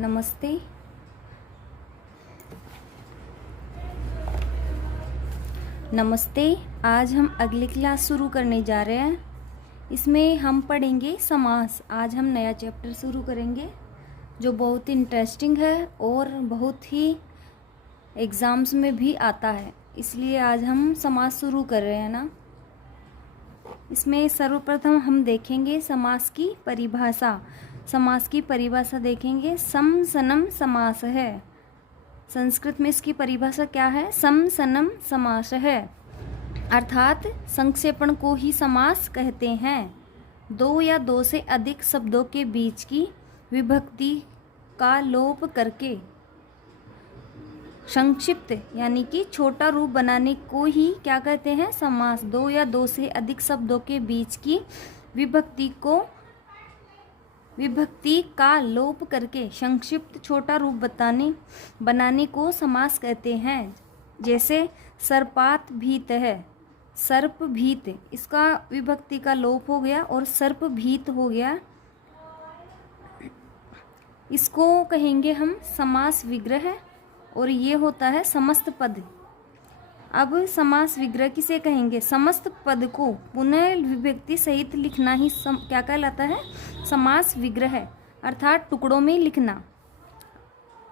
नमस्ते। नमस्ते। आज हम अगली क्लास शुरू करने जा रहे हैं। इसमें हम पढ़ेंगे समास। आज हम नया चैप्टर शुरू करेंगे जो बहुत ही इंटरेस्टिंग है और बहुत ही एग्ज़ाम्स में भी आता है, इसलिए आज हम समास शुरू कर रहे हैं ना। इसमें सर्वप्रथम हम देखेंगे समास की परिभाषा। समास की परिभाषा देखेंगे। सम सनम समास है। संस्कृत में इसकी परिभाषा क्या है? सम सनम समास है, अर्थात संक्षेपण को ही समास कहते हैं। दो या दो से अधिक शब्दों के बीच की विभक्ति का लोप करके संक्षिप्त यानी कि छोटा रूप बनाने को ही क्या कहते हैं? समास। दो या दो से अधिक शब्दों के बीच की विभक्ति का लोप करके संक्षिप्त छोटा रूप बनाने को समास कहते हैं। जैसे सर्पात भीत है, सर्प भीत, इसका विभक्ति का लोप हो गया और सर्प भीत हो गया। इसको कहेंगे हम समास विग्रह और ये होता है समस्त पद। अब समास विग्रह किसे कहेंगे? समस्त पद को पुनः विभक्ति सहित लिखना ही क्या कहलाता है? समास विग्रह, अर्थात टुकड़ों में लिखना,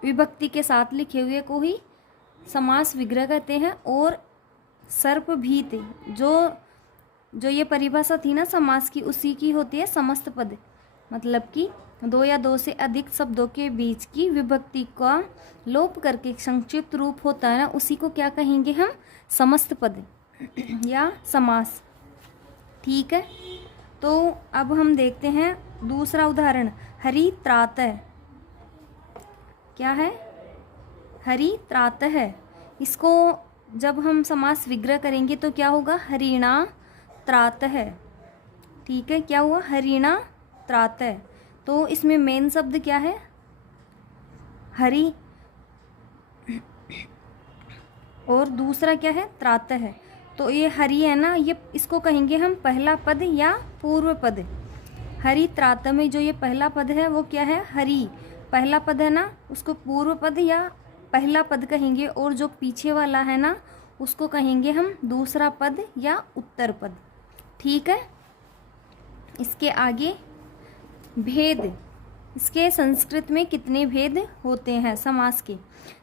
विभक्ति के साथ लिखे हुए को ही समास विग्रह कहते हैं। और सर्प भीत, जो ये परिभाषा थी ना समास की, उसी की होती है समस्त पद। मतलब कि दो या दो से अधिक शब्दों के बीच की विभक्ति का लोप करके संक्षिप्त रूप होता है ना, उसी को क्या कहेंगे हम? समस्त पद या समास। ठीक है, तो अब हम देखते हैं दूसरा उदाहरण। हरि त्रातः। क्या है? हरि त्रातः। इसको जब हम समास विग्रह करेंगे तो क्या होगा? हरिणा त्रातः। ठीक है, क्या हुआ? हरिणा त्रातः। तो इसमें मेन शब्द क्या है? हरि, और दूसरा क्या है? त्रातः है। तो ये हरि है ना, ये इसको कहेंगे हम पहला पद या पूर्व पद। हरि त्रातः में जो ये पहला पद है वो क्या है? हरि पहला पद है ना, उसको पूर्व पद या पहला पद कहेंगे, और जो पीछे वाला है ना उसको कहेंगे हम दूसरा पद या उत्तर पद। ठीक है, इसके आगे भेद। इसके संस्कृत में कितने भेद होते हैं समास के?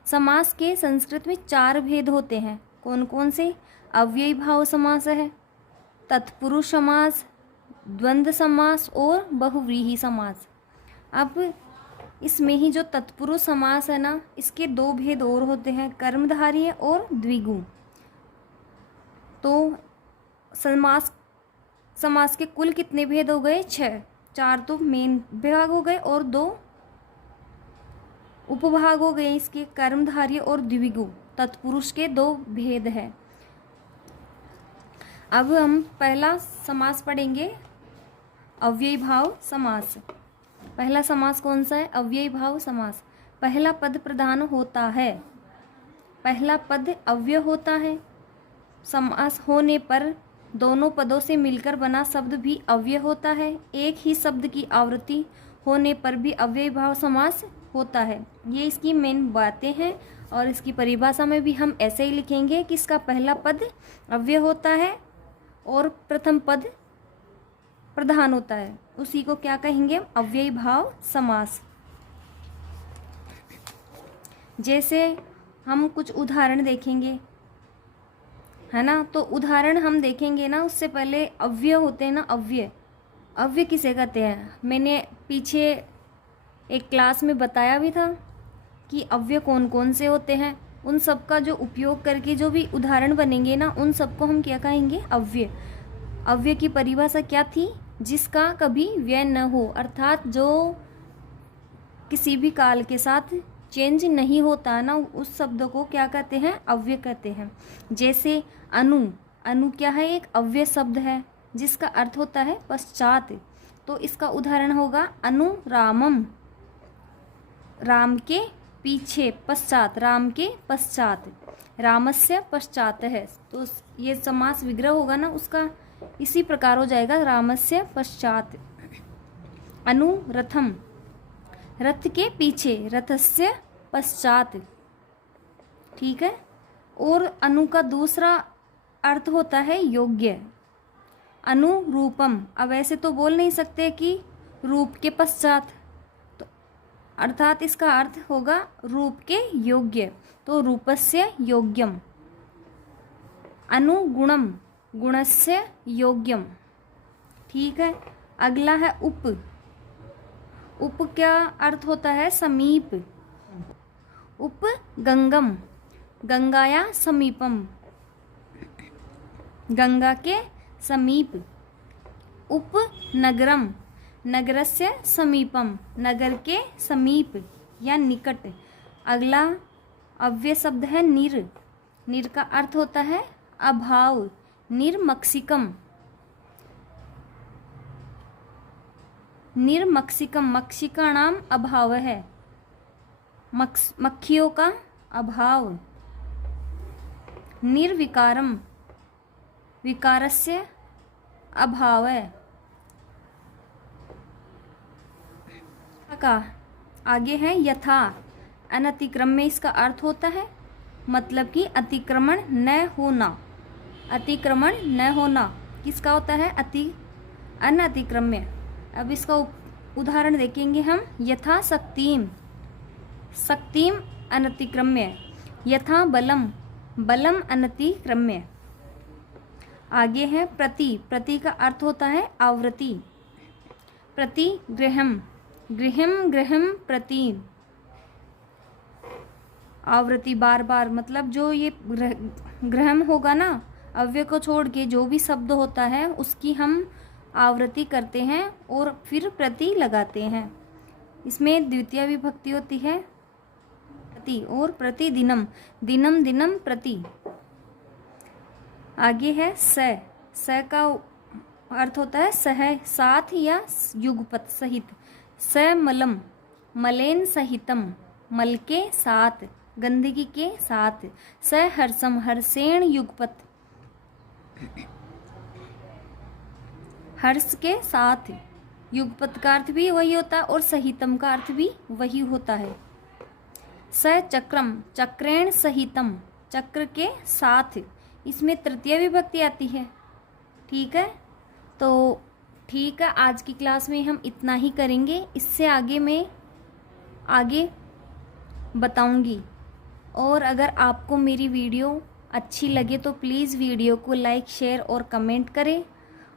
समास के संस्कृत में 4 भेद होते हैं। कौन कौन से? अव्ययी भाव समास है, तत्पुरुष समास, द्वंद्व समास और बहुव्रीहि समास। अब इसमें ही जो तत्पुरुष समास है ना, इसके 2 भेद और होते हैं, कर्मधारय और द्विगु। तो समास के कुल कितने भेद हो गए? 6। 4 तो मेन विभाग हो गए और 2 उपभाग हो गए इसके, कर्मधारय और द्विगु। तत्पुरुष के 2 भेद हैं। अब हम पहला समास पढ़ेंगे, अव्ययी भाव समास। पहला समास कौन सा है? अव्ययी भाव समास। पहला पद प्रधान होता है, पहला पद अव्यय होता है। समास होने पर दोनों पदों से मिलकर बना शब्द भी अव्यय होता है। एक ही शब्द की आवृत्ति होने पर भी अव्ययी भाव समास होता है। ये इसकी मेन बातें हैं और इसकी परिभाषा में भी हम ऐसे ही लिखेंगे कि इसका पहला पद अव्यय होता है और प्रथम पद प्रधान होता है, उसी को क्या कहेंगे? अव्ययी भाव समास। जैसे हम कुछ उदाहरण देखेंगे, है ना। तो उदाहरण हम देखेंगे ना, उससे पहले अव्यय होते हैं ना। अव्यय किसे कहते हैं? मैंने पीछे एक क्लास में बताया भी था कि अव्यय कौन कौन से होते हैं। उन सब का जो उपयोग करके जो भी उदाहरण बनेंगे ना, उन सबको हम क्या कहेंगे? अव्यय। अव्यय की परिभाषा क्या थी? जिसका कभी व्यय न हो, अर्थात जो किसी भी काल के साथ चेंज नहीं होता ना, उस शब्द को क्या कहते हैं? अव्यय कहते हैं। जैसे अनु क्या है? एक अव्यय शब्द है जिसका अर्थ होता है पश्चात। तो इसका उदाहरण होगा अनुरामम, राम के पीछे, पश्चात, राम के पश्चात, रामस्य पश्चात है। तो ये समास विग्रह होगा ना, उसका इसी प्रकार हो जाएगा, रामस्य पश्चात। अनुरथम, रथ के पीछे, रथस्य पश्चात। ठीक है। और अनु का दूसरा अर्थ होता है योग्य, अनुरूपम। अब ऐसे तो बोल नहीं सकते कि रूप के पश्चात, तो अर्थात इसका अर्थ होगा रूप के योग्य, तो रूपस्य योग्यम। अनुगुणम, गुणस्य योग्यम। ठीक है। अगला है उप। उप क्या अर्थ होता है? समीप। उप गंगम, गंगाया समीपम, गंगा के समीप। उप नगरम, नगरस्य समीपम, नगर के समीप या निकट। अगला अव्यय शब्द है निर। निर का अर्थ होता है अभाव, निर्मक्षिकम। निर्मक्षिकम, मक्षिका नाम अभाव है, मक्खियों का अभाव। निर्विकारम, विकारस्य अभाव है। का आगे है यथा, अनतिक्रम में इसका अर्थ होता है मतलब कि अतिक्रमण न होना। अतिक्रमण न होना किसका होता है? अनतिक्रम्य। अब इसका उदाहरण देखेंगे हम। यथा शक्तिम, शक्तिम अनतिक्रम्य। यथा बलम, बलम अनतिक्रम्य। आगे है प्रति। प्रति का अर्थ होता है आवृत्ति। प्रति गृहम, गृहम गृहम प्रति। आवृत्ति बार बार, मतलब जो ये ग्रहम होगा ना, अव्यय को छोड़ के जो भी शब्द होता है उसकी हम आवृत्ति करते हैं और फिर प्रति लगाते हैं। इसमें द्वितीय विभक्ति होती है प्रति। और प्रतिदिनम, दिनम दिनम प्रति। आगे है स। स का अर्थ होता है सह, साथ या युगपत सहित। स मलम, मलेन सहितम, मल के साथ, गंदगी के साथ। स हर्षम, हर्षेण युगपत, हर्ष के साथ। युगपत का अर्थ भी वही होता है और सहितम का अर्थ भी वही होता है। स चक्रम, चक्रेण सहितम, चक्र के साथ। इसमें तृतीय विभक्ति आती है। ठीक है। तो ठीक है, आज की क्लास में हम इतना ही करेंगे। इससे आगे मैं आगे बताऊंगी। और अगर आपको मेरी वीडियो अच्छी लगे तो प्लीज़ वीडियो को लाइक, शेयर और कमेंट करें।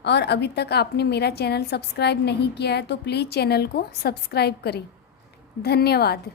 और अभी तक आपने मेरा चैनल सब्सक्राइब नहीं किया है तो प्लीज़ चैनल को सब्सक्राइब करें। धन्यवाद।